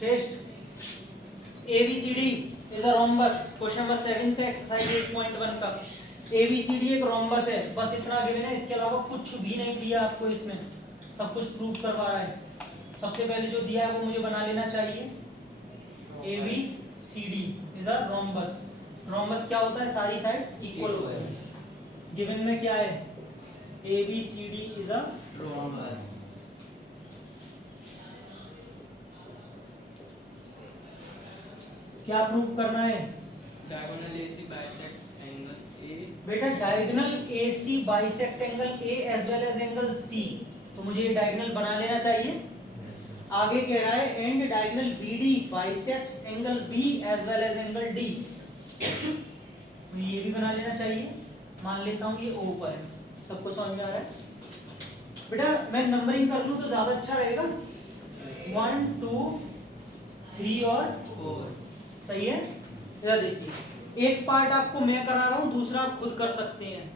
श्रेष्ठ ABCD is a rhombus. Question number 7 का exercise 8.1 का ABCD एक रोम्बस है, बस इतना गिवन है, इसके अलावा कुछ भी नहीं दिया आपको, इसमें सब कुछ प्रूव करवा रहा है। सबसे पहले जो दिया है वो मुझे बना लेना चाहिए। ABCD is a rhombus. Rhombus क्या होता है? सारी साइड्स इक्वल होती है। गिवन में क्या है? ABCD is a rhombus. क्या प्रूव करना है diagonal AC bisects angle A। बेटा? Diagonal AC bisect angle A as well as angle C, तो मुझे ये डायगोनल बना लेना चाहिए। आगे कह रहा है and diagonal BD bisects angle B as well as angle D, तो ये भी बना लेना चाहिए। मान लेता हूँ ये O पर है। सबको समझ में आ रहा है? बेटा मैं नंबरिंग कर लूँ तो ज्यादा अच्छा रहेगा। 1 2 3 और 4। सही है। इधर देखिए, एक पार्ट आपको मैं करा रहा हूं, दूसरा आप खुद कर सकते हैं।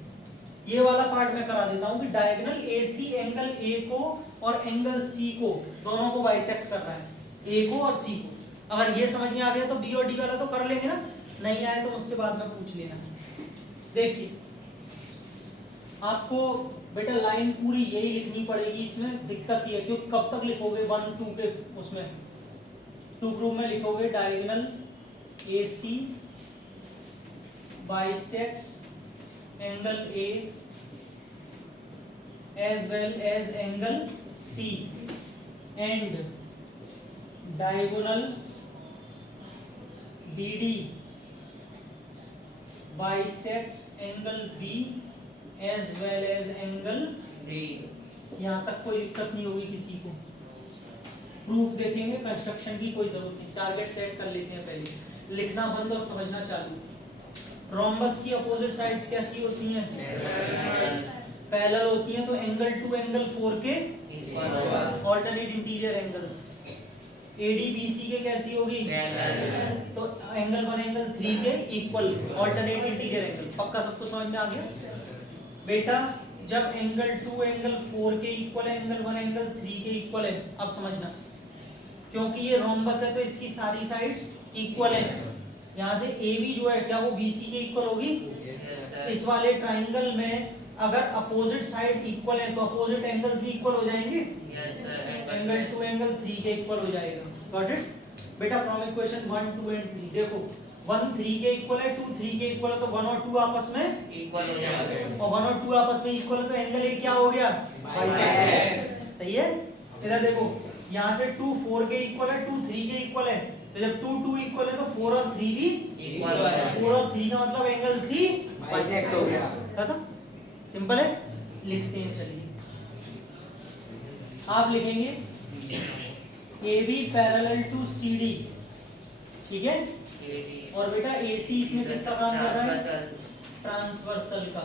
ये वाला पार्ट मैं करा देता हूं कि डायगोनल AC एंगल A को और एंगल C को, दोनों को बाइसेक्ट कर रहा है, A को और C को। अगर ये समझ में आ गया तो B और D वाला तो कर लेंगे ना, नहीं आए तो मुझसे बाद में पूछ लेना। देखिए आपको बेटा लाइन पूरी यही लिखनी पड़ेगी, इसमें दिक्कत ये है क्योंकि कब तक लिखोगे 1 2 के उसमें 2 ग्रुप में लिखोगे diagonal AC bisects angle A as well as angle C and diagonal BD bisects angle B as well as angle D। यहाँ तक कोई दिक्कत नहीं होगी किसी को। प्रूफ देखेंगे, कंस्ट्रक्शन की कोई जरूरत नहीं, टारगेट सेट कर लेते हैं पहले, लिखना बंद और समझना चालू। रोम्बस की अपोजिट साइड्स कैसी होती हैं? पैरेलल होती हैं, तो एंगल 2 एंगल 4 के alternate interior angles. AD BC के कैसी होगी? तो एंगल 1 एंगल 3 के इक्वल ऑल्टरनेट इंटीरियर एंगल। पक्का सबको समझ में आ गया? बेटा जब एंगल 2 एंगल 4 के इक्वल है, एंगल 1 एंगल 3 के इक्वल है, अब समझना, क्योंकि ये रोम्बस है तो इसकी सारी साइड्स इक्वल है। यहाँ से AB जो है क्या वो BC के इक्वल होगी? इस वाले ट्राइंगल में अगर अपोजिट साइड इक्वल है तो अपोजिट एंगल्स भी इक्वल हो जाएंगे। एंगल 2 एंगल 3 के इक्वल हो जाएगा। Got it? बेटा फ्रॉम इक्वेशन 1 2 एंड 3 देखो, 1 3 के इक्वल है, 2 3 के इक्वल है, तो 1 और 2 आपस में इक्वल हो जाएगा। और 1 और 2 आपस में इक्वल है, तो एंगल A क्या हो गया? बाइसेक्ट। सही है। इधर देखो, यहाँ से 2 4 के इक्वल है, 2 3 के इक्वल है, तो जब 2 2 इक्वल है तो 4 और 3 भी इक्वल हो जाएगा। 4 और 3 का मतलब एंगल C बाइसेक्ट हो गया। खत्म। सिंपल है। लिखते हैं, चलिए आप लिखेंगे AB पैरेलल टू CD, ठीक है। और बेटा AC इसमें किसका काम कर रहा है? ट्रांसवर्सल का।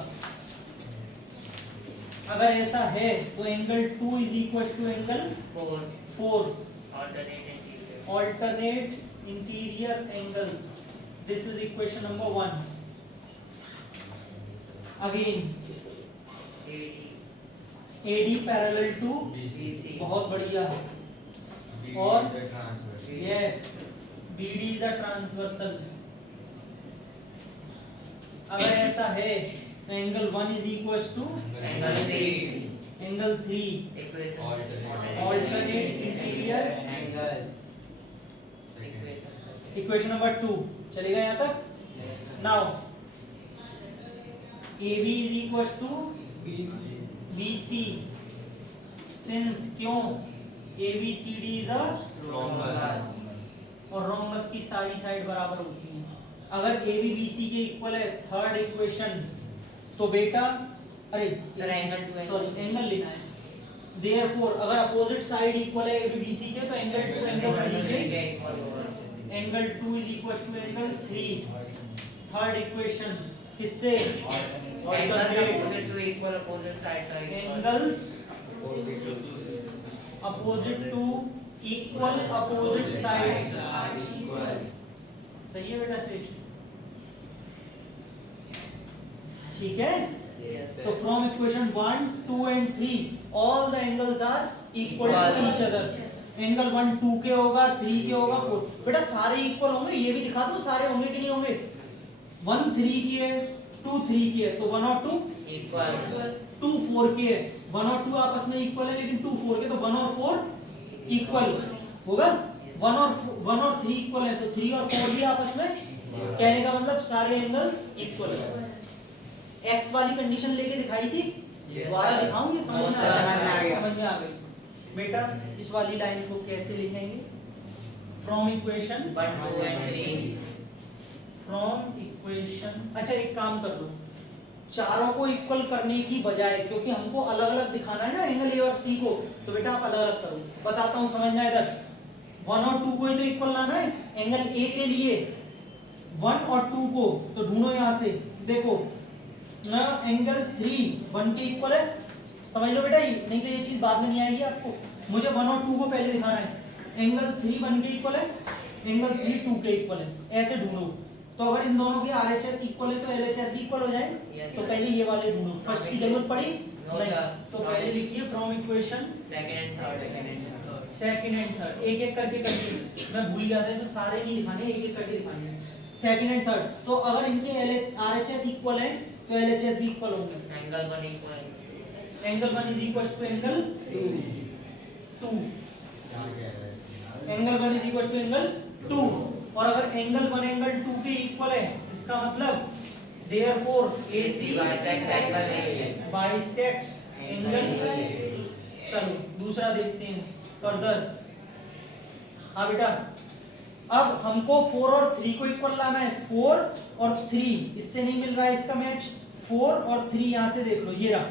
अगर ऐसा है तो angle 2 is equal to angle 4 alternate interior angles. This is equation number 1. Again AD parallel to BC। बहुत बढ़िया। और yes BD is a transversal। अगर ऐसा है तो angle 1 is equals to angle 3 alternate interior angles. Equation number 2 चलेगा यहाँ तक। Now AB is equals to BC since क्यों ABCD is a रोम्बस। और रोम्बस की सारी साइड बराबर होती हैं। अगर AB BC के इक्वल है, थर्ड इक्वेशन, तो बेटा अरे सर एंगल 2 सॉरी एंगल लेना है। देयरफॉर अगर अपोजिट साइड इक्वल है AB BC के तो एंगल 2 एंगल 3 के angle 2 is equal to angle 3। Third equation किससे? Angles opposite to equal opposite sides. सही है बेटा श्रेष्ठ? ठीक है। तो from equation 1 2 and 3 all the angles are equal to each other angle 1 2 के होगा, 3 के होगा, 4। बेटा सारे इक्वल होंगे, ये भी दिखा दो सारे होंगे कि नहीं होंगे। 1 3 की है, 2 3 की है, तो 1 और 2 इक्वल, 2 4 की है, 1 और 2 आपस में इक्वल है, लेकिन 2 4 के तो 1 और 4 इक्वल होगा। 1 और 3 इक्वल है, तो 3 और 4 भी आपस में, कहने का मतलब सारे एंगल्स इक्वल है। एक्स वाली कंडीशन लेके दिखाई थी, दोबारा दिखाऊं, ये समझ में आ गया? समझ में आ गई। बेटा इस वाली लाइन को कैसे लिखेंगे? From equation 1 2 and 3, from equation, अच्छा एक काम कर लो, चारों को इक्वल करने की बजाय, क्योंकि हमको अलग अलग दिखाना है ना एंगल ए और सी को, तो बेटा आप अलग अलग करो। बताता हूँ, समझना है इधर। 1 और 2 को ही तो इक्वल लाना है एंगल ए के लिए, 1 और 2 को, तो ढूंढो यहाँ से। देखो ना, एंगल 3 1 के इक्वल है, समझ लो बेटा, नहीं तो ये चीज बाद में नहीं आएगी आपको। मुझे 1 और 2 को पहले दिखाना है। एंगल 3 1 के इक्वल है, एंगल 3 2 के इक्वल है, ऐसे ढूंढो। तो अगर इन दोनों के आरएचएस इक्वल है तो एलएचएस भी इक्वल हो जाए। Yes, तो sir. पहले ये वाले ढूंढो, फर्स्ट की जरूरत पड़ी No, नहीं, sir. तो पहले लिखिए from equation second and third, second and third, एक एक करके करिए, मैं भूल गया था, तो सारे नहीं दिखाने, एक एक करके दिखाने हैं। सेकंड एंड थर्ड, तो अगर इनके आरएचएस इक्वल है तो एलएचएस भी इक्वल होंगे। angle 1 equal, angle 1 is equal to angle 2, angle 1 is equal to angle 2। और अगर एंगल 1 एंगल 2 के इक्वल है, इसका मतलब therefore AC bisects angle A, bisects angle. चलो दूसरा देखते हैं फर्दर। हाँ बेटा, अब हमको 4 और 3 को इक्वल लाना है। 4 और 3 इससे नहीं मिल रहा है इसका मैच, 4 और 3 यहाँ से देख लो, ये रहा,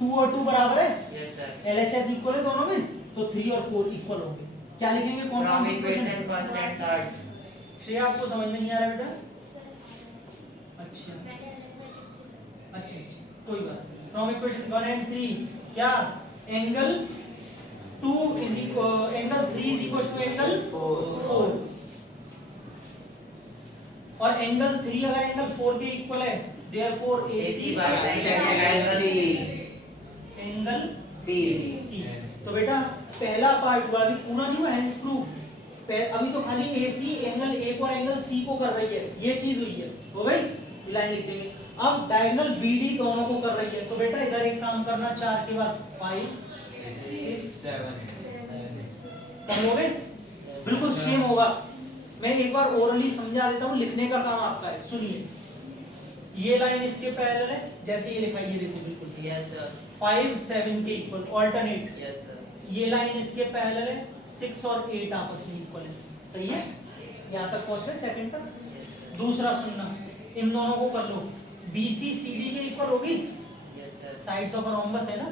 2 और 2 बराबर है, yes sir, एलएचएस इक्वल है दोनों में, तो 3 और 4 इक्वल होंगे। क्या लिखेंगे? कौन from C equation first and third, Shreya आपको समझ में नहीं आ रहा बेटा? अच्छा अच्छा अच्छा, कोई बात नहीं। फ्रॉम इक्वेशन 1 एंड 3 क्या angle 2 is equal, angle 3 is equal to angle 4। और एंगल 3 अगर एंगल 4 के इक्वल है, therefore AC bisects angle C, angle C C. तो बेटा पहला पार्ट हुआ, अभी पूरा नहीं हुआ हेंस प्रूफ, अभी तो खाली AC एंगल ए को और एंगल सी को कर रही है, ये चीज हुई है, हो गई? लाइन लिख देंगे। अब डायगोनल BD दोनों को कर रही है, तो बेटा इधर एक काम करना, 4 के बाद 5 6 7 कर लोगे? बिल्कुल सेम होगा। मैं एक बार ओरली समझा देता हूँ, लिखने का काम आपका है। सुनिए, ये लाइन इसके पैरेलल है, जैसे ये लिखा है, ये देखो बिल्कुल yes sir, 5 7 के इक्वल, ऑल्टरनेट। yes sir, ये लाइन इसके पैरेलल है, 6 और 8 आपस में इक्वल है, सही है? यहाँ तक पहुंच गए सेकंड तक। yes sir, दूसरा सुनना, इन दोनों को कर लो, BC CD के इक्वल होगी, yes sir, sides of rhombus है ना,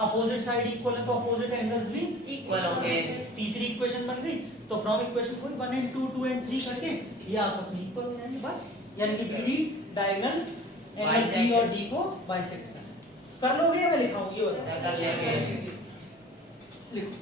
अपोजिट साइड इक्वल है तो अपोजिट एंगल्स भी equal होंगे, तीसरी इक्वेशन बन गई। तो फ्रॉम इक्वेशन को 1 एंड 2 2 एंड 3 करके ये आपस में इक्वल हो जाएंगे, बस। यानी कि BD डायगोनल एंगल B और D को बाइसेक्ट कर लोगे या मैं लिखाऊं? ये बताओ, कर लेंगे, लिखो।